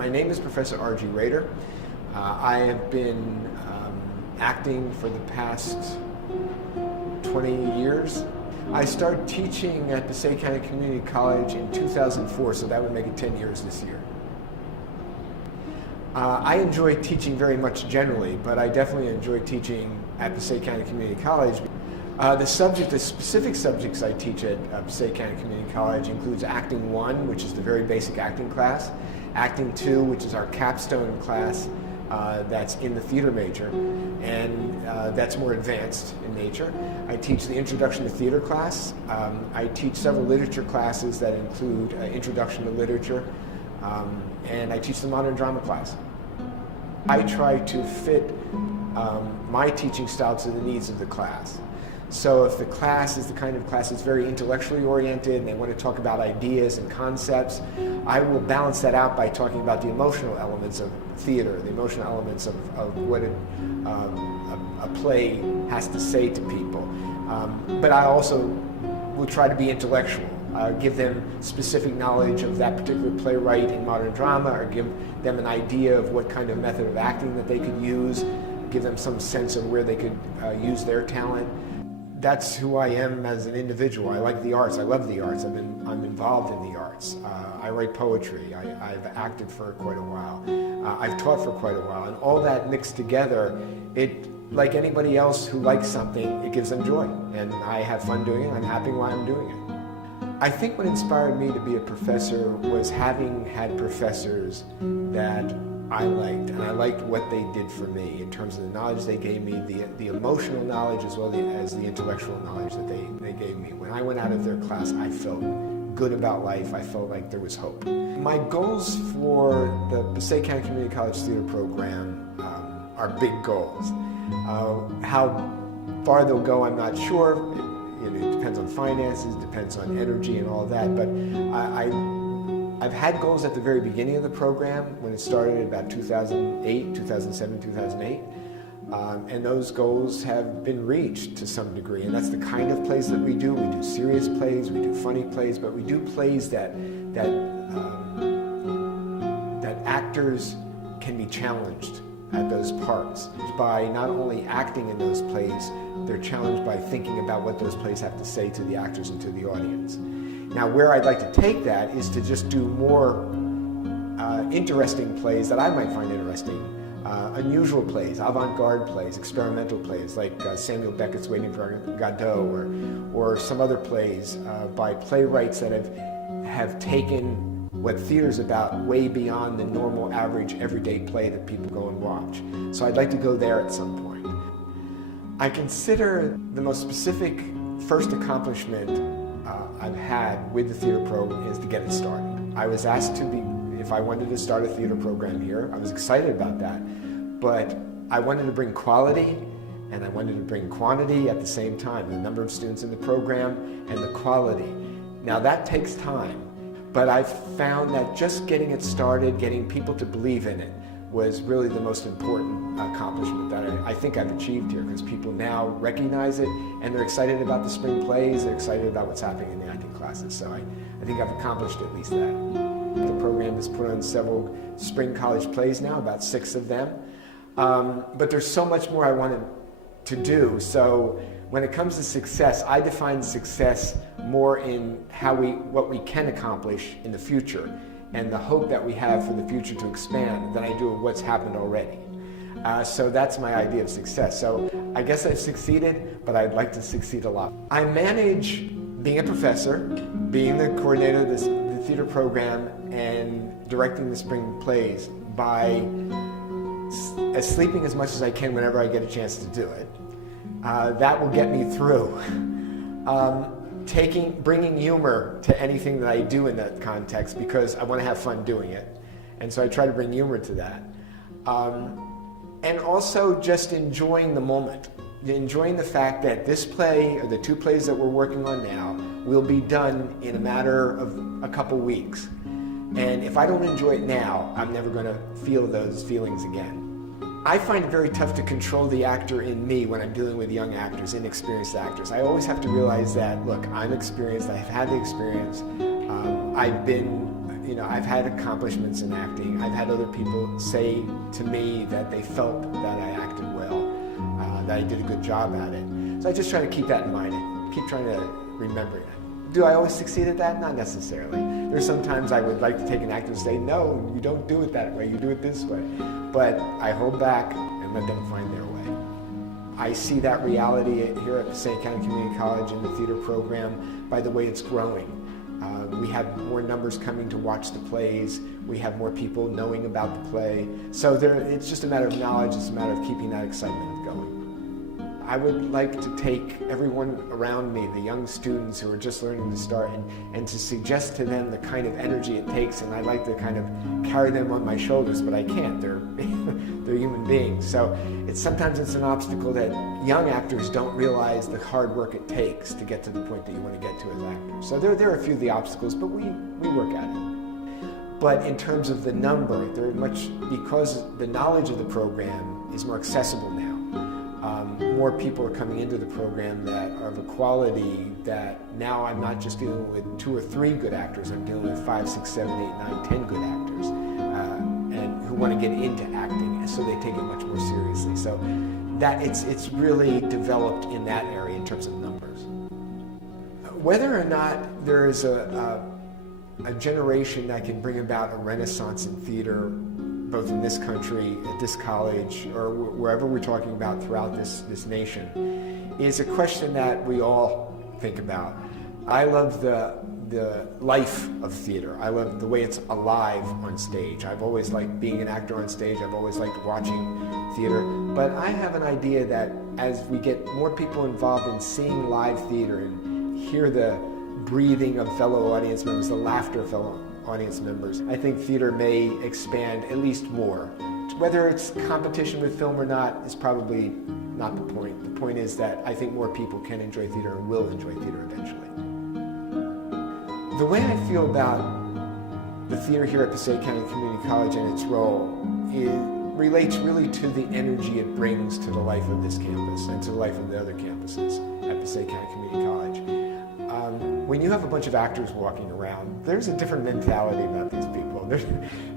My name is Professor R.G. Rader. I have been acting for the past 20 years. I started teaching at Passaic County Community College in 2004, so that would make it 10 years this year. I enjoy teaching very much generally, but I definitely enjoy teaching at Passaic County Community College. The specific subjects I teach at Passaic County Community College includes Acting 1, which is the very basic acting class, Acting 2, which is our capstone class that's in the theater major, and that's more advanced in nature. I teach the Introduction to Theater class. I teach several literature classes that include Introduction to Literature, and I teach the Modern Drama class. I try to fit my teaching style to the needs of the class. So if the class is the kind of class that's very intellectually oriented and they want to talk about ideas and concepts, I will balance that out by talking about the emotional elements of theater, the emotional elements of what a play has to say to people. But I also will try to be intellectual. Give them specific knowledge of that particular playwright in modern drama, or give them an idea of what kind of method of acting that they could use, give them some sense of where they could use their talent. That's who I am as an individual. I like the arts. I love the arts. I'm involved in the arts. I write poetry. I've acted for quite a while. I've taught for quite a while. And all that mixed together, like anybody else who likes something, it gives them joy. And I have fun doing it. I'm happy while I'm doing it. I think what inspired me to be a professor was having had professors that I liked, and I liked what they did for me in terms of the knowledge they gave me, the emotional knowledge as well as the intellectual knowledge that they gave me. When I went out of their class, I felt good about life. I felt like there was hope. My goals for the Passaic County Community College Theater program are big goals. How far they'll go, I'm not sure. It depends on finances, depends on energy and all that, but I've had goals at the very beginning of the program when it started in about 2008, 2007, 2008, and those goals have been reached to some degree, and that's the kind of plays that we do. We do serious plays, we do funny plays, but we do plays that actors can be challenged at those parts. By not only acting in those plays, they're challenged by thinking about what those plays have to say to the actors and to the audience. Now, where I'd like to take that is to just do more interesting plays that I might find interesting, unusual plays, avant-garde plays, experimental plays, like Samuel Beckett's Waiting for Godot, or some other plays by playwrights that have taken what theater's about way beyond the normal, average, everyday play that people go and watch. So I'd like to go there at some point. I consider the most specific first accomplishment I've had with the theater program is to get it started. I was asked if I wanted to start a theater program here. I was excited about that, but I wanted to bring quality and I wanted to bring quantity at the same time, the number of students in the program and the quality. Now that takes time, but I've found that just getting it started, getting people to believe in it, was really the most important accomplishment that I think I've achieved here, because people now recognize it and they're excited about the spring plays, they're excited about what's happening in the acting classes. So I think I've accomplished at least that. The program has put on several spring college plays now, about 6 of them. But there's so much more I wanted to do. So when it comes to success, I define success more in what we can accomplish in the future, and the hope that we have for the future to expand than I do of what's happened already. So that's my idea of success. So I guess I've succeeded, but I'd like to succeed a lot. I manage being a professor, being the coordinator of the theater program, and directing the spring plays by sleeping as much as I can whenever I get a chance to do it. That will get me through. Bringing humor to anything that I do in that context, because I want to have fun doing it. And so I try to bring humor to that. And also just enjoying the moment. Enjoying the fact that this play, or the 2 plays that we're working on now, will be done in a matter of a couple weeks. And if I don't enjoy it now, I'm never going to feel those feelings again. I find it very tough to control the actor in me when I'm dealing with young actors, inexperienced actors. I always have to realize that, look, I'm experienced, I've had the experience, I've been I've had accomplishments in acting. I've had other people say to me that they felt that I acted well, that I did a good job at it. So I just try to keep that in mind and keep trying to remember it. Do I always succeed at that? Not necessarily. There's sometimes I would like to take an actor and say, no, you don't do it that way, you do it this way. But I hold back and let them find their way. I see that reality here at Passaic County Community College in the theater program by the way it's growing. We have more numbers coming to watch the plays. We have more people knowing about the play. So it's just a matter of knowledge. It's a matter of keeping that excitement going. I would like to take everyone around me, the young students who are just learning to start, and to suggest to them the kind of energy it takes. And I like to kind of carry them on my shoulders, but I can't. They're human beings. So sometimes it's an obstacle that young actors don't realize the hard work it takes to get to the point that you want to get to as actors. So there are a few of the obstacles, but we work at it. But in terms of the number, because the knowledge of the program is more accessible now. More people are coming into the program that are of a quality that now I'm not just dealing with 2 or 3 good actors, I'm dealing with 5, 6, 7, 8, 9, 10 good actors, and who want to get into acting, and so they take it much more seriously. So that it's really developed in that area in terms of numbers. Whether or not there is a generation that can bring about a renaissance in theater, both in this country, at this college, or wherever we're talking about throughout this nation, is a question that we all think about. I love the life of theater. I love the way it's alive on stage. I've always liked being an actor on stage. I've always liked watching theater. But I have an idea that as we get more people involved in seeing live theater and hear the breathing of fellow audience members, the laughter of fellow audience members, I think theater may expand at least more. Whether it's competition with film or not is probably not the point. The point is that I think more people can enjoy theater and will enjoy theater eventually. The way I feel about the theater here at Passaic County Community College and its role relates really to the energy it brings to the life of this campus and to the life of the other campuses at Passaic County Community College. When you have a bunch of actors walking around, there's a different mentality about these people.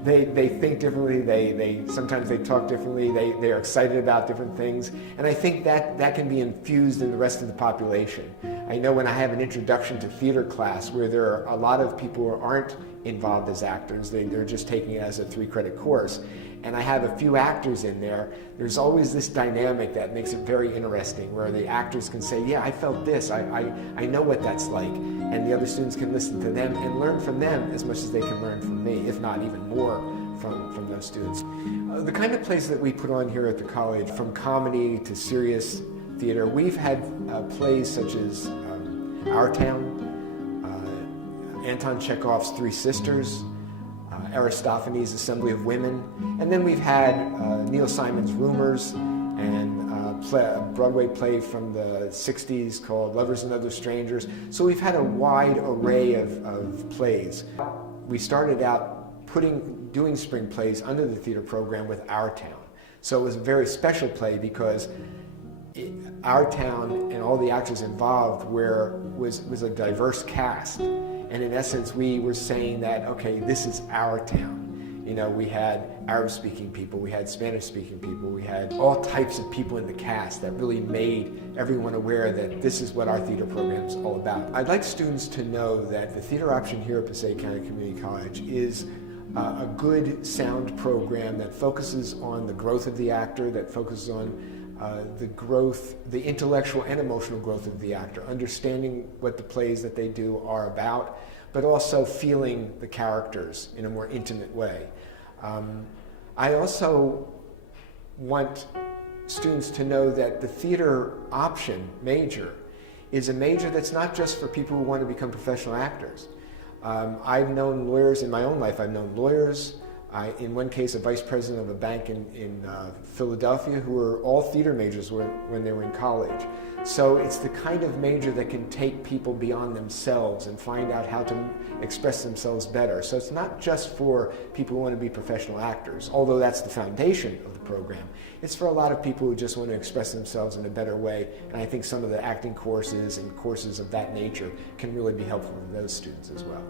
They think differently, sometimes they talk differently, they are excited about different things, and I think that can be infused in the rest of the population. I know when I have an introduction to theater class where there are a lot of people who aren't involved as actors, they're just taking it as a 3-credit course, and I have a few actors in there, there's always this dynamic that makes it very interesting where the actors can say, yeah, I felt this, I know what that's like, and the other students can listen to them and learn from them as much as they can learn from me, if not even more from those students. The kind of plays that we put on here at the college, from comedy to serious theater, we've had plays such as Our Town, Anton Chekhov's Three Sisters, Aristophanes' Assembly of Women, and then we've had Neil Simon's Rumors, and a Broadway play from the 60s called Lovers and Other Strangers. So we've had a wide array of plays. We started out doing spring plays under the theater program with Our Town. So it was a very special play because Our Town and all the actors involved was a diverse cast. And in essence, we were saying that, okay, this is our town. You know, we had Arab-speaking people, we had Spanish-speaking people, we had all types of people in the cast that really made everyone aware that this is what our theater program is all about. I'd like students to know that the theater option here at Passaic County Community College is a good, sound program that focuses on the growth of the actor, that focuses on the intellectual and emotional growth of the actor, understanding what the plays that they do are about, but also feeling the characters in a more intimate way. I also want students to know that the theater option major is a major that's not just for people who want to become professional actors. I've known lawyers in my own life. I've known lawyers, in one case a vice president of a bank in Philadelphia, who were all theater majors when they were in college. So it's the kind of major that can take people beyond themselves and find out how to express themselves better. So it's not just for people who want to be professional actors, although that's the foundation of the program. It's for a lot of people who just want to express themselves in a better way, and I think some of the acting courses and courses of that nature can really be helpful to those students as well.